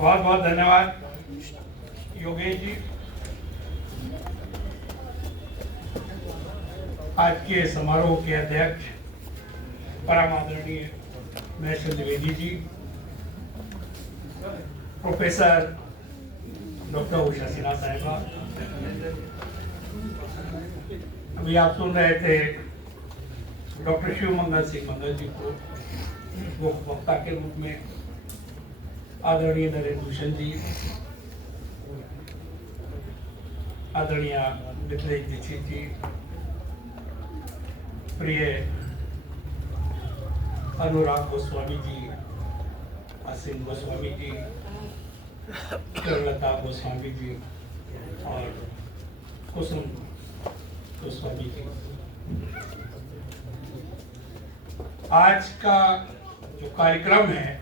बहुत बहुत धन्यवाद योगेश जी। आज के समारोह के अध्यक्ष परम आदरणीय महेश द्विवेदी जी, प्रोफेसर डॉक्टर उषा सिन्हा साहिबा, अभी आप सुन रहे थे डॉक्टर शिव मंगल सिंह मंगल जी को मुख्य वक्ता के रूप में, आदरणीय नरेंद्र भूषण जी, आदरणीय मिथिलेश दीक्षित जी, प्रिय अनुराग गोस्वामी जी, असीम गोस्वामी जी, लता गोस्वामी जी और कुसुम गोस्वामी जी। आज का जो कार्यक्रम है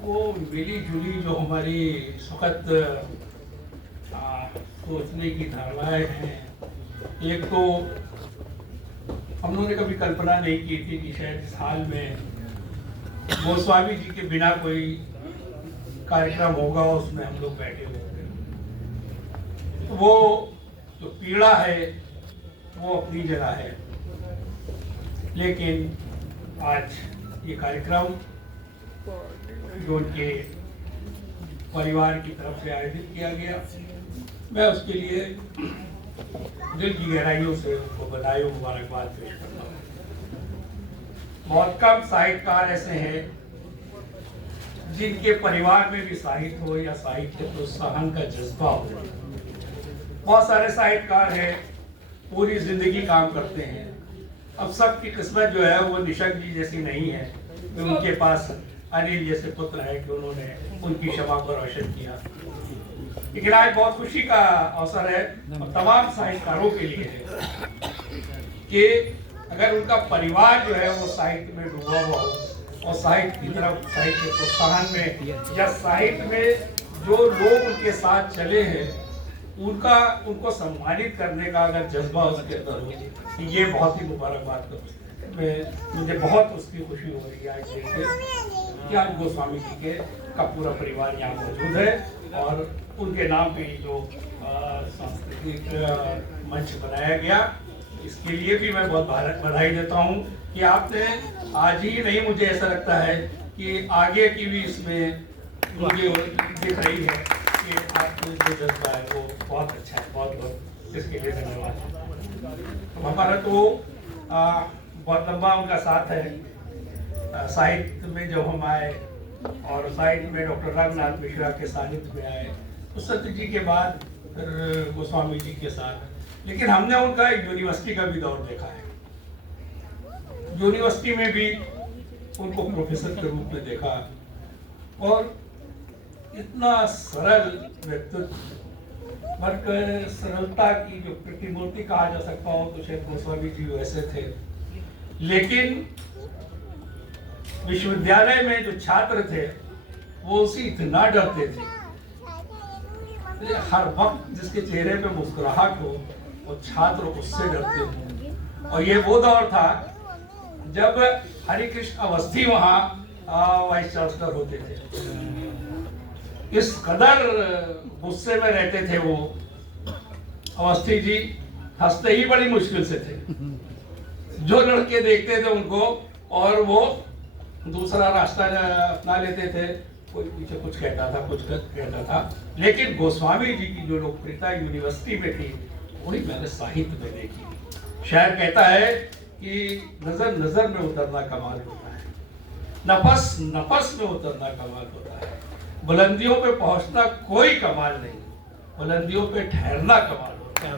वो मिली जुली जो हमारी सुखद सोचने की धारणाएं हैं। एक तो हम लोगों ने कभी कल्पना नहीं की थी कि शायद इस हाल में गोस्वामी जी के बिना कोई कार्यक्रम होगा, उसमें हम लोग बैठे होंगे। वो जो पीड़ा है वो अपनी जगह है, लेकिन आज ये कार्यक्रम जो उनके परिवार की तरफ से आयोजित किया गया, मैं उसके लिए दिल की गहराइयों से उनको बधाई और मुबारकबाद पेश करता हूँ। बहुत कम साहित्यकार ऐसे हैं जिनके परिवार में भी साहित्य हो या साहित्य प्रोत्साहन का जज्बा हो। बहुत सारे साहित्यकार हैं, पूरी जिंदगी काम करते हैं। अब सबकी किस्मत जो है वो निशंक जी जैसी नहीं है कि उनके पास अनिल जैसे पुत्र है कि उन्होंने उनकी क्षमा को रोशन किया। लेकिन आज बहुत खुशी का अवसर है और तमाम साहित्यकारों के लिए है कि अगर उनका परिवार जो है वो साहित्य में डूबा हुआ हो और साहित्य की तरफ, साहित्य प्रोत्साहन में या साहित्य में जो लोग उनके साथ चले हैं उनको सम्मानित करने का अगर जज्बा उसके अंदर हो, ये बहुत ही मुबारकबाद करूँ। मुझे बहुत उसकी खुशी हो रही है आज देख के कि आज गोस्वामी जी के का पूरा परिवार यहाँ मौजूद है और उनके नाम पे जो सांस्कृतिक मंच बनाया गया, इसके लिए भी मैं बहुत बधाई देता हूँ कि आपने आज ही नहीं, मुझे ऐसा लगता है कि आगे की भी इसमें मुझे दिख रही है कि आपका जो जज्बा है वो बहुत अच्छा है। बहुत बहुत इसके लिए धन्यवाद। हमारा तो बहुत लंबा उनका साथ है। साहित्य में जब हम आए और साहित्य में डॉक्टर रघुनाथ मिश्रा के सानिध्य में आए तो सत्य जी के बाद फिर गोस्वामी जी के साथ, लेकिन हमने उनका एक यूनिवर्सिटी का भी दौर देखा है। यूनिवर्सिटी में भी उनको प्रोफेसर के रूप में देखा और इतना सरल व्यक्तित्व, बल्कि सरलता की जो प्रतिमूर्ति कहा जा सकता हो तो शायद गोस्वामी जी वैसे थे। लेकिन विश्वविद्यालय में जो छात्र थे वो उसी इतना डरते थे, हर वक्त जिसके चेहरे पे मुस्कुराहट हो और छात्र उससे डरते थे। और ये वो दौर था जब हरिकृष्ण अवस्थी वहाँ वाइस चांसलर होते थे। इस कदर गुस्से में रहते थे वो अवस्थी जी, हंसते ही बड़ी मुश्किल से थे। जो लड़के देखते थे उनको और वो दूसरा रास्ता अपना लेते थे, कोई पीछे कुछ कहता था, कुछ कहता था। लेकिन गोस्वामी जी की जो लोकप्रियता यूनिवर्सिटी में थी वही मैंने साहित्य में देखी। शायर कहता है कि नजर नजर में उतरना कमाल होता है, नफस नफस में उतरना कमाल होता है, बुलंदियों पे पहुंचना कोई कमाल नहीं, बुलंदियों पे ठहरना कमाल होता है।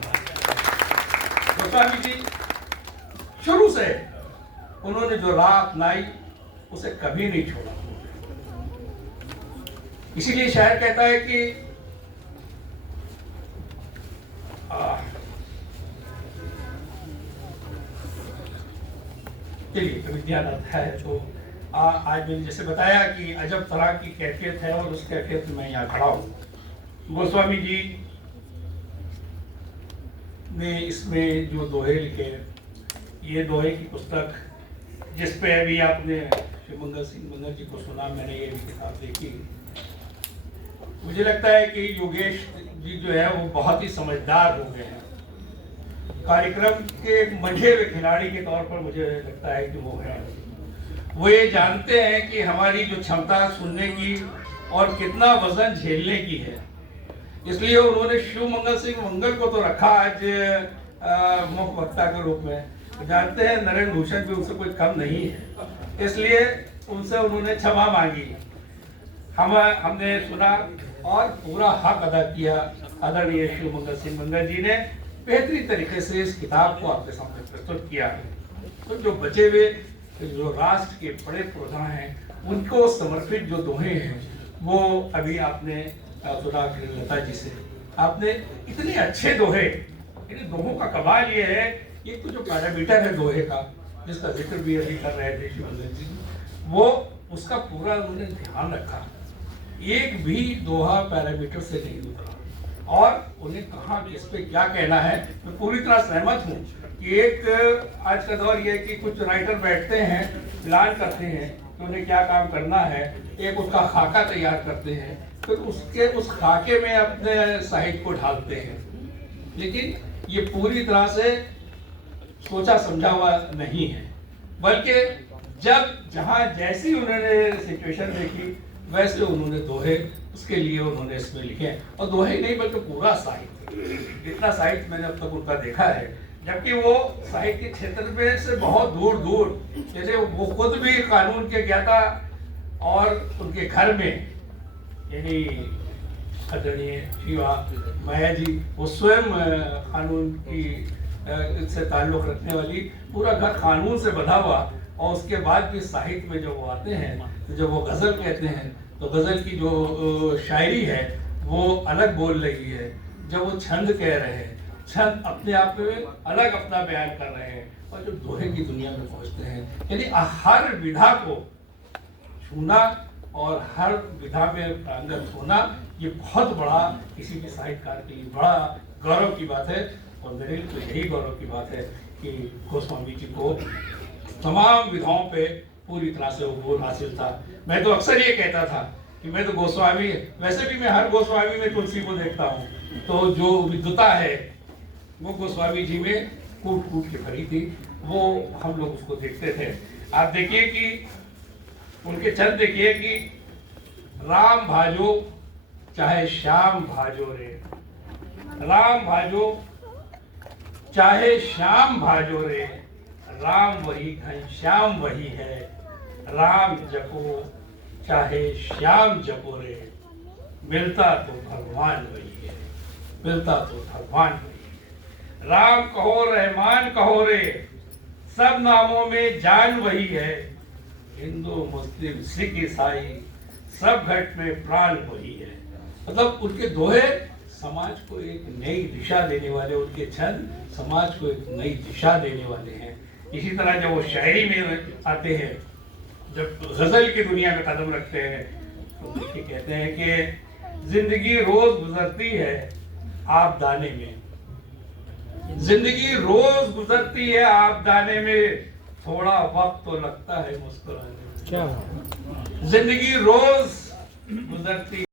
गोस्वामी जी शुरू से उन्होंने जो राह अपनाई उसे कभी नहीं छोड़ा। इसीलिए शायर कहता है कि चलिए विद्यानाथ है तो आज मैंने जैसे बताया कि अजब तरह की कैफियत है और उस कैफियत में मैं यहाँ खड़ा हूँ। गोस्वामी जी ने इसमें जो दोहे लिखे, ये दोहे की पुस्तक जिस पे अभी आपने शिव मंगल सिंह मंगल जी को सुना, मैंने ये भी किताब देखी। मुझे लगता है कि योगेश जी जो है वो बहुत ही समझदार हो गए हैं। कार्यक्रम के मंझे हुए खिलाड़ी के तौर पर मुझे लगता है कि वो है, वो ये जानते हैं कि हमारी जो क्षमता सुनने की और कितना वजन झेलने की है, इसलिए उन्होंने शिव मंगल सिंह मंगल को तो रखा आज मुख्य वक्ता के रूप में। जानते हैं नरेंद्र भूषण भी उनसे कोई कम नहीं है, इसलिए उनसे उन्होंने क्षमा मांगी। हमने सुना और पूरा हक अदा किया। आदरणीय शिव मंगल सिंह मंगल जी ने बेहतरीन तरीके से इस किताब को आपके सामने प्रस्तुत किया है। तो जो बचे हुए जो राष्ट्र के बड़े पुरोधा हैं उनको समर्पित जो दोहे हैं वो अभी आपने सुना लता जी से। आपने इतने अच्छे दोहे, इन दोहों का कमाल ये है, ये तो जो पैरामीटर है दोहे का जिसका जिक्र भी अभी कर रहे थे शिव मंगल जी, वो उसका पूरा उन्होंने ध्यान रखा। एक भी दोहा पैरामीटर से नहीं उतरा और उन्हें कहा कि इस पे क्या कहना है। मैं पूरी तरह सहमत हूँ कि एक आज का दौर ये है कि कुछ राइटर बैठते हैं, प्लान करते हैं कि उन्हें क्या काम करना है, एक उसका खाका तैयार करते हैं, फिर उसके उस खाके में अपने साहित्य को ढालते हैं। लेकिन ये पूरी तरह से सोचा समझा हुआ नहीं है, बल्कि जब जहाँ जैसी उन्होंने सिचुएशन देखी वैसे उन्होंने दोहे उसके लिए उन्होंने इसमें लिखे हैं। और दोहे नहीं बल्कि पूरा साहित्य, इतना साहित्य मैंने अब तक उनका देखा है, जबकि वो साहित्य के क्षेत्र में से बहुत दूर दूर, जैसे वो खुद भी कानून के ज्ञाता और उनके घर में यानी आदरणीय शिवा माया जी वो स्वयं कानून की से ताल्लुक रखने वाली, पूरा घर कानून से बंधा हुआ। और उसके बाद भी साहित्य में जब वो आते हैं तो जब वो गज़ल कहते हैं तो गज़ल की जो शायरी है वो अलग बोल रही है। जब वो छंद कह रहे हैं, छंद अपने आप में अलग अपना बयान कर रहे हैं। और जब दोहे की दुनिया में पहुंचते हैं, यानी हर विधा को छूना और हर विधा में प्रांगत होना, ये बहुत बड़ा किसी भी साहित्यकार के लिए बड़ा गौरव की बात है। और मेरे लिए तो यही गौरव की बात है कि गोस्वामी जी को तमाम विधाओं पे पूरी तरह से वो गुण हासिल था। मैं तो अक्सर ये कहता था कि मैं तो गोस्वामी, वैसे भी मैं हर गोस्वामी में तुलसी को देखता हूँ, तो जो विद्वता है वो गोस्वामी जी में कूट कूट के भरी थी, वो हम लोग उसको देखते थे। आप देखिए कि उनके चंद देखिए कि राम भाजो चाहे श्याम भाजो रे, राम भाजो चाहे श्याम भाजो रे, राम वही घनश्याम वही है, राम जपो चाहे श्याम जपो रे, मिलता तो भगवान वही है, मिलता तो भगवान वही है। राम कहो रहमान कहो रे, सब नामों में जान वही है, हिंदू मुस्लिम सिख ईसाई सब घट में प्राण वही है। मतलब उनके दोहे समाज को एक नई दिशा देने वाले, उनके छंद समाज को एक नई दिशा देने वाले हैं। इसी तरह जब वो शायरी में आते हैं, जब गजल की दुनिया में कदम रखते हैं, तो देखिए कहते हैं कि जिंदगी रोज गुजरती है आप दाने में, जिंदगी रोज गुजरती है आप दाने में, थोड़ा वक्त तो लगता है मुस्कुराने में। क्या जिंदगी रोज गुजरती